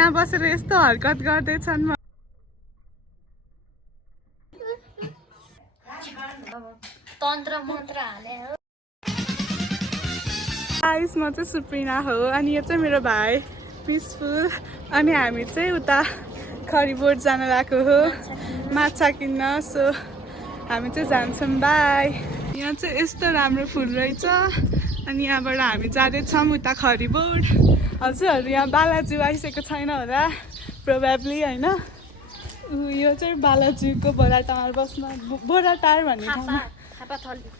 यहाँ बसेर यस्तो हरकत गर्दैछन् तन्त्र मन्त्र हाले हो गाइस म चाहिँ सुप्रिना हो अनि यो चाहिँ मेरो भाइ पिसफुल अनि हामी चाहिँ उता खरिबोट जान लागेको हो माछा किन्न सो हामी चाहिँ जान्छौँ बाई यहाँ चाहिँ यस्तो राम्रो फुल रहेछ अनि यहाँबाट हामी जाँदैछौँ उता खरिबोट हजुरहरू यहाँ बालाजु आइसकेको छैन होला प्रोबेबली होइन यो चाहिँ बालाजुको बोराटार बस्न बोराटार भन्ने ठाउँमा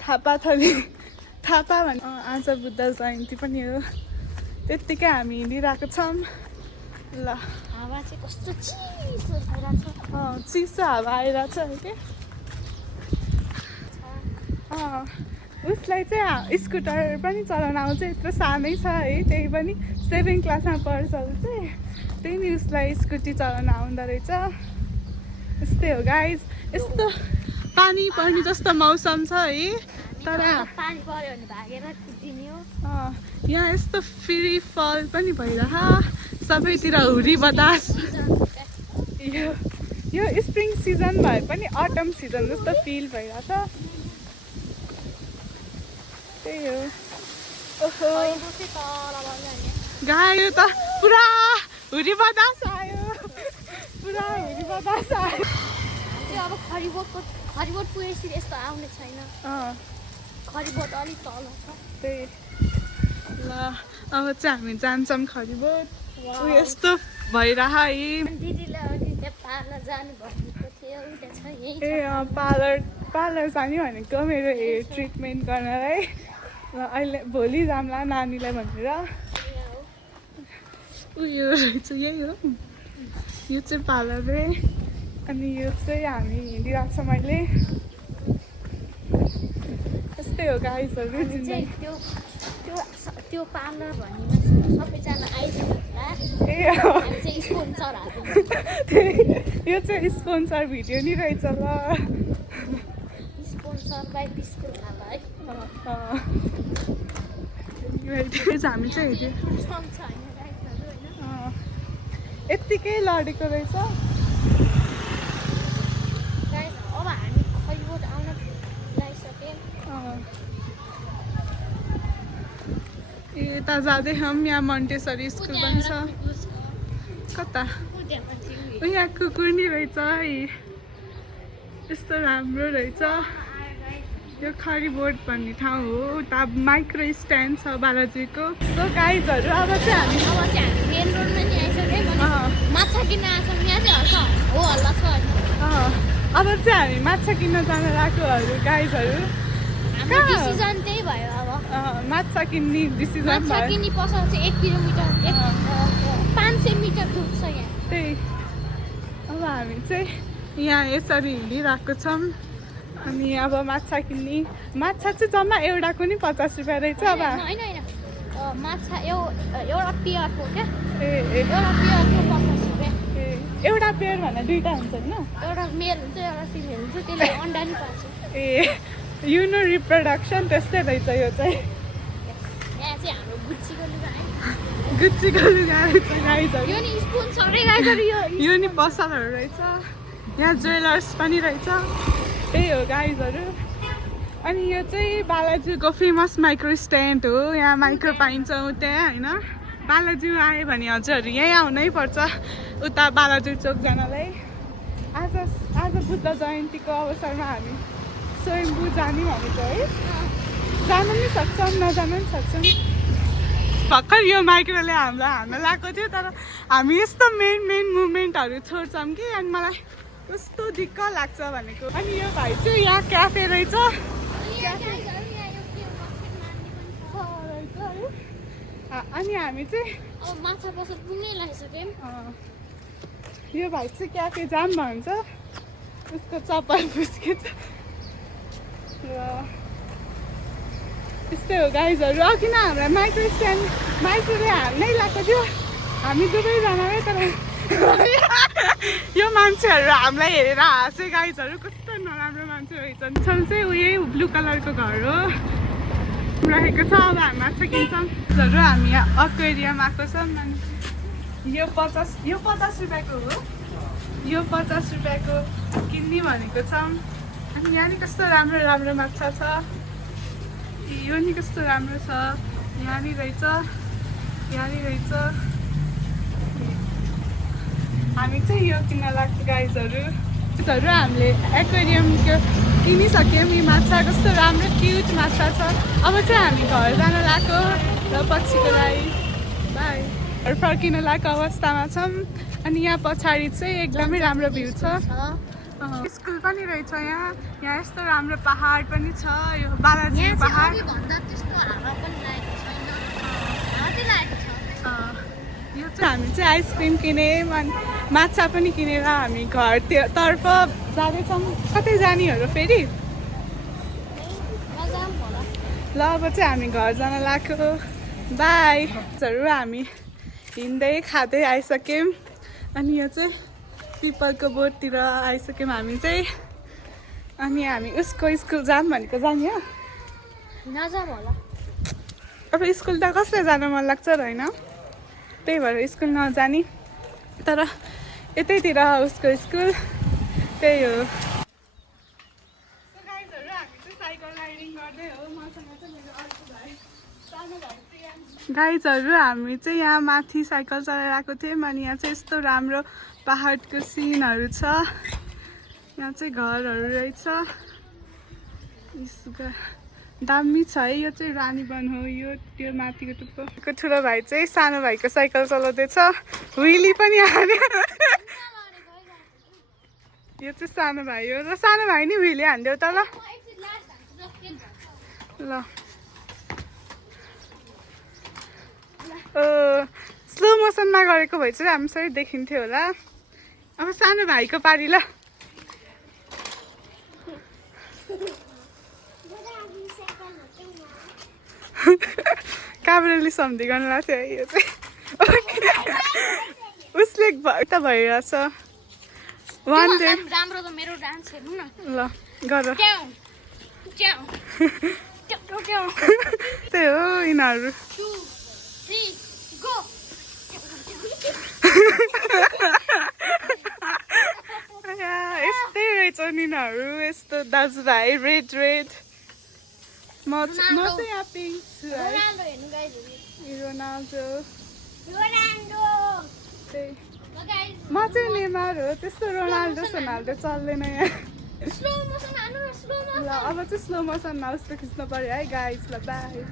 थापा भन्ने आज बुद्ध जयन्ती पनि हो त्यत्तिकै हामी हिँडिरहेको छौँ ल हावा चाहिँ कस्तो चिसो भइरहेछ चिसो हावा आइरहेछ के उसलाई चाहिँ स्कुटर पनि चलाउन आउँछ यत्रो सानै छ है त्यही पनि 7 क्लासमा पढ्छ ऊ चाहिँ त्यही नि उसलाई स्कुटी चलाउन आउँदो रहेछ यस्तै हो गाइस यस्तो पानी पर्ने जस्तो मौसम छ है तर पानी पर्यो भने भागेर कुदिने हो यहाँ यस्तो फ्री फल पनि भइरह सबैतिर हुरी बतास यो स्प्रिङ सिजन भए पनि अटम सिजन जस्तो फिल भइरहेछ त्यही हो ओहो गायो त पुरा हुरी बतास आयो पुरा हुरी बतास आयो अब खरिबोट पुगेपछि यस्तो आउने छैन खरिबोट अलिक तल छ त्यही ल अब चाहिँ हामी जान्छौँ खरिबोट यस्तो भइरह है दिदीले अघि पार्लर जानु भनेको थियो ए पार्लर जाने भनेको मेरो हेयर ट्रिटमेन्ट गर्नलाई ल अहिले भोलि जाम्ला नानीलाई भनेर उयो रहेछ यही हो यो चाहिँ पार्लर रे अनि यो चाहिँ हामी हिँडिरहेको छौँ अहिले यस्तै हो गाइसहरू त्यो पार्लर भन्ने सबैजना आइदिनु यो चाहिँ स्पोन्सर भिडियो नि रहेछ ल स्पोन्सर बाई बिस्कुट है हामी चाहिँ हेऱ्यो यत्तिकै लडेको रहेछ अब हामी खरिबोट आउन लागिसक्यौँ यता जाँदैछौँ यहाँ मन्टेसरी स्कुल पनि छ कता यहाँ कुकुर नि रहेछ है यस्तो राम्रो रहेछ यो खरिबोट भन्ने ठाउँ हो उता माइक्रो स्ट्यान्ड छ बालाजीको सो गाइजहरू अब चाहिँ हामी मेन रोडमा नि आइसक्यौँ माछा किन्न आएको यहाँ चाहिँ हो हल्ला छ अब चाहिँ हामी माछा किन्न जान लागेकोहरू गाइजहरू डिसिजन त्यही भयो अब माछा किन्ने डिसिजन माछा किन्ने पसल चाहिँ 1 किलोमिटर 500 मिटर दूर छ यहाँ त्यही अब हामी चाहिँ यहाँ यसरी हिँडिरहेको छौँ अनि अब माछा किन्ने माछा चाहिँ जम्मा एउटाको नि 50 रुपियाँ रहेछ अब होइन माछा एउटा पेयरको क्या एउटा पेयरको 50 रुपियाँ एउटा पेयर भन्दा दुईवटा हुन्छ होइन एउटा मेल हुन्छ एउटा फिमेल हुन्छ त्यसले अन्डा नि पाउँछ युनो रिप्रोडक्सन त्यस्तै रहेछ यो चाहिँ यहाँ चाहिँ हाम्रो गुच्चीको लुगा रहेछ गाइजहरू यो नि स्पोन्सरै गाइजहरू यो नि पसलहरू रहेछ यहाँ ज्वेलर्स पनि रहेछ त्यही हो गाइजहरू अनि यो चाहिँ बालाजुको फेमस माइक्रो स्ट्यान्ड हो यहाँ माइक्रो पाइन्छ त्यहाँ होइन बालाजु आयो भने हजुरहरू यहीँ आउनै पर्छ उता बालाजु चोक जानलाई आज बुद्ध जयन्तीको अवसरमा हामी स्वयम्भू जाने भनेको है जानु पनि सक्छौँ नजानु पनि सक्छौँ भर्खर यो माइक्रोले हामीलाई हान्न लगाएको थियो तर हामी यस्तो मेन मुभमेन्टहरू छोड्छौँ कि अनि मलाई कस्तो दिक्क लाग्छ भनेको अनि यो भाइ चाहिँ यहाँ क्याफे रहेछ अनि हामी चाहिँ माछा पसल पुग्नै लागिसक्यौँ यो भाइ चाहिँ क्याफे जाम भन्छ उसको चप्पल फुस्केछ त्यस्तै हो गाइजहरू अघि न हामीलाई माइक्रोले हाल्नै लगाएको थियो हामी दुवैजनाले तर यो मान्छेहरू हामीलाई हेरेर हाँसे गाइजहरू कस्तो नराम्रो मान्छे रहेछन् छन् चाहिँ उयो ब्लू कलरको घर हो राखेको छ अब हामी माछा किन्छौँ हामी यहाँ एक्वेरियम आएको छौँ यो 50 रुपियाँको हो। यो 50 रुपियाँको किन्ने भनेको छ। अनि यहाँ नि कस्तो राम्रो राम्रो माछा छ। यो नि कस्तो राम्रो छ। यहाँ नि रहेछ, यहाँ नि रहेछ। हामी चाहिँ यो किन्न लाग्छ गाइजहरू। हामीले एक्वेरियमको किनिसक्यौँ। यी माछा कस्तो राम्रो क्युट माछा छ। अब चाहिँ हामी घर जान लागेको र पछिको लागि बाई। घर फर्किन लागेको अवस्थामा छौँ। अनि यहाँ पछाडि चाहिँ एकदमै राम्रो भ्यू छ। स्कुल पनि रहेछ यहाँ। यहाँ यस्तो राम्रो पहाड पनि छ। यो बालाजी पहाड। यो चाहिँ हामी चाहिँ आइसक्रिम किन्यौँ अनि माछा पनि किनेर हामी घरतर्फ जाँदैछौँ। कतै जानेहरू फेरि? ल अब चाहिँ हामी घर जान लाग्यो। बाई। हामी हिँड्दै खाँदै आइसक्यौँ। अनि यो चाहिँ पिपलको बोटतिर आइसक्यौँ हामी चाहिँ। अनि हामी उसको स्कुल जाऊँ भनेको जाने हो। अब स्कुल त कसलाई जान मन लाग्छ र होइन? त्यही भएर स्कुल नजाने। तर यतैतिर उसको स्कुल त्यही हो। गाइजहरू हामी चाहिँ यहाँ माथि साइकल चलाएर आएको थियौँ। अनि यहाँ चाहिँ यस्तो राम्रो पहाडको सिनहरू छ। यहाँ चाहिँ घरहरू रहेछ। दामी छ है। यो चाहिँ रानीवन हो। यो त्यो माथिको टुप्पो ठुलो भाइ चाहिँ सानो भाइको साइकल चलाउँदैछ। व्हिली पनि हाल्यो। यो चाहिँ सानो भाइ हो र सानो भाइ नि व्हिली हान्देऊ त ल। ल स्लो मोसनमा गरेको भए चाहिँ राम्ररी देखिन्थ्यो होला। अब सानो भाइको पारी ल। काब्रेली सम्झी गर्नु लाग्छ है यो चाहिँ। उसले त भइरहेछ। राम्रो त मेरो डान्स हेर्नु न। ल गर। त्यही हो यिनीहरू। यस्तै रहेछ यिनीहरू। यस्तो दाजुभाइ रेड रेड। म चाहिँ यहाँ पिङ्क छु है। रोनाल्डो। म चाहिँ नेमार हो। त्यस्तो रोनाल्डो सोनाल्डो चल्दैन यहाँ। ल अब चाहिँ स्लो मोसनमा उस्तो खिच्नु पर्यो है गाइस। ल बाई।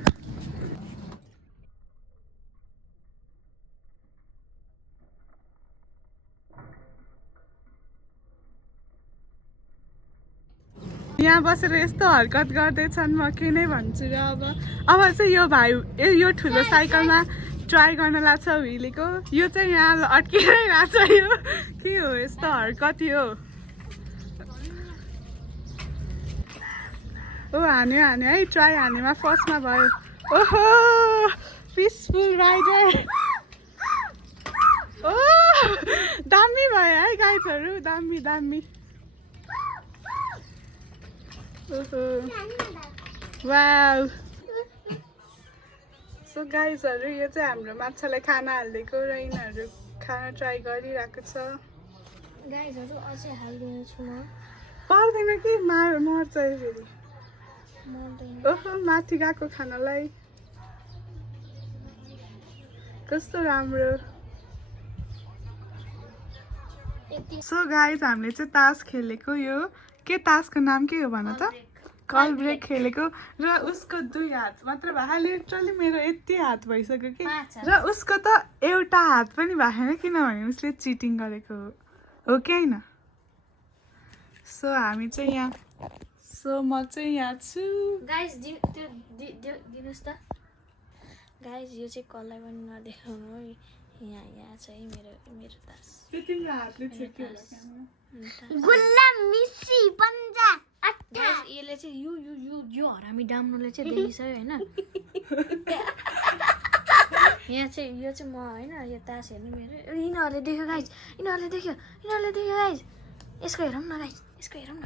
यहाँ बसेर यस्तो हरकत गर्दैछन्। म के नै भन्छु र अब चाहिँ यो भाइ यो ठुलो साइकलमा ट्राई गर्न लाग्छ व्हिलीको। यो चाहिँ यहाँ अड्किरै लाग्छ। यो के हो यस्तो हरकत यो? ओ हान्यो हान्यो है। ट्राई हानेमा फर्स्टमा भयो। ओहो पिसफुल राइडर। ओ दामी भयो है गाइजहरू। दामी दामी। वाउ। सो गाइजहरू यो चाहिँ हाम्रो माछालाई खाना हालिदिएको र यिनीहरू खाना ट्राई गरिरहेको छ। गाइजहरू अझै हालिदिन्छु म। पर्दैन कि मर्छ फेरि। ओहो माथि गएको खानालाई कस्तो राम्रो। सो गाइज हामीले चाहिँ तास खेलेको। यो के तासको नाम के हो भन त? कल ब्रेक खेलेको। र उसको 2 हात मात्र भयो। लिटरली मेरो यति हात भइसक्यो कि। र उसको त एउटा हात पनि भएन किनभने उसले चिटिङ गरेको हो कि होइन? सो हामी चाहिँ यहाँ। सो म चाहिँ यहाँ छु। गाइस त्यो दिनुहोस् त। गाइस यो चाहिँ कसलाई पनि नदेखाउनु हो। यहाँ चाहिँ मेरो तास। त्यो तिम्रो हातले छेक्यो होला क्यामेरा। गुल्ला मिसी पन्जा अट्टा। यसले चाहिँ यो हरामी डाम्नोले चाहिँ देखिसक्यो हैन। यहाँ चाहिँ यो चाहिँ म हैन। यो तास हेर्नु मेरो। यिनीहरूले देख्यो गाइस। यिनीहरूले देख्यो गाइस। यसको हेरौँ न गाइस। यसको हेरौँ न।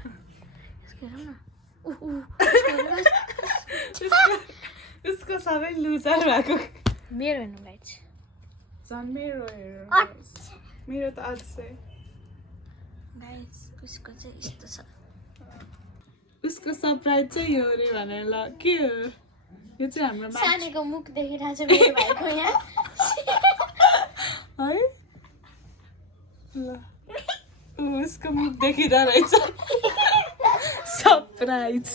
उसको सबै लुजर भएको। मेरो हेर्नु गाइस। झन् मेरो हेर अच्छा मेरो त अझै गाइस उसको चाहिँ यस्तो छ उसको सरप्राइज चाहिँ यो अरे भनेर ल के हो यो चाहिँ हाम्रो सानेको मुख देखिरहेको छ मेरो भाइको यहाँ है ल उसको मुख देखिरहेको रहेछ सरप्राइज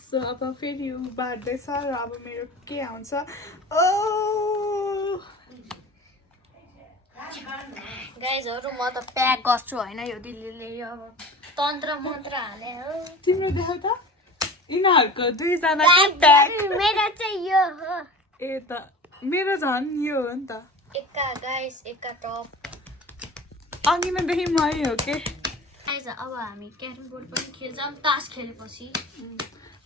सो अब फेरि ऊ बाँड्दैछ र अब मेरो के आउँछ ओ गाइजहरू म त प्याक गर्छु होइन यो दिल्लीले यो अब तन्त्र मन्त्र हाले हो तिम्रो देखाउ त यिनीहरूको दुईजनाकै प्याक मेरो चाहिँ यो हो ए त मेरो झन् यो हो नि त एका गाइस एका टप अघि नदेखि मै हो के गाइज अब हामी क्यारम बोर्ड पनि खेल्छौँ तास खेलेपछि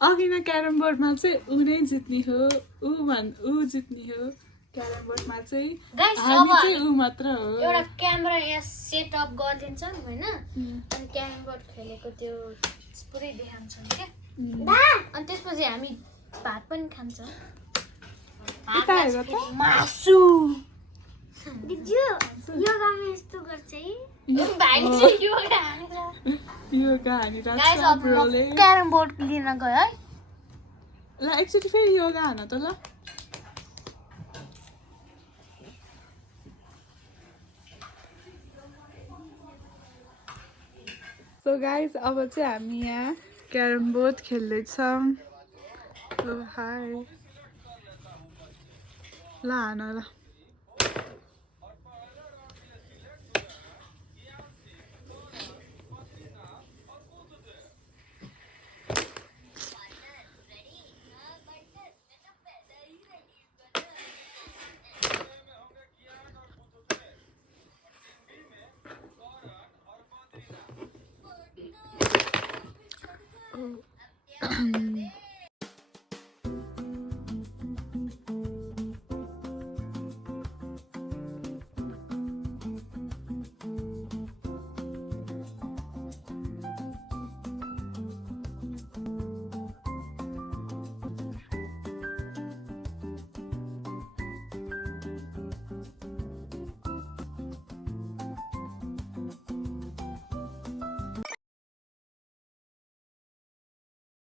अघि न क्यारम बोर्डमा चाहिँ ऊ नै जित्ने हो ऊ जित्ने हो क्यारम बोर्डमा चाहिँ गाइस हामी अब चाहिँ ऊ मात्र हो एउटा क्यामेरा यहाँ सेटअप गरिदिन्छौँ होइन अनि क्यारम बोर्ड खेलेको त्यो पुरै देखाउँछौँ क्या अनि त्यसपछि हामी भात पनि खान्छौँ यता हेर त मासु योगामा यस्तो गर्छ है भाइले चाहिँ योगा हानेर योगा हानिरहेको गाइस छ अब ब्रोले म क्यारम बोर्ड लिन गयो है ल एकचोटि फेरि योगा हान त ल सो गाइस अब चाहिँ हामी यहाँ क्यारम बोर्ड खेल्दैछौँ हाई ल हान ल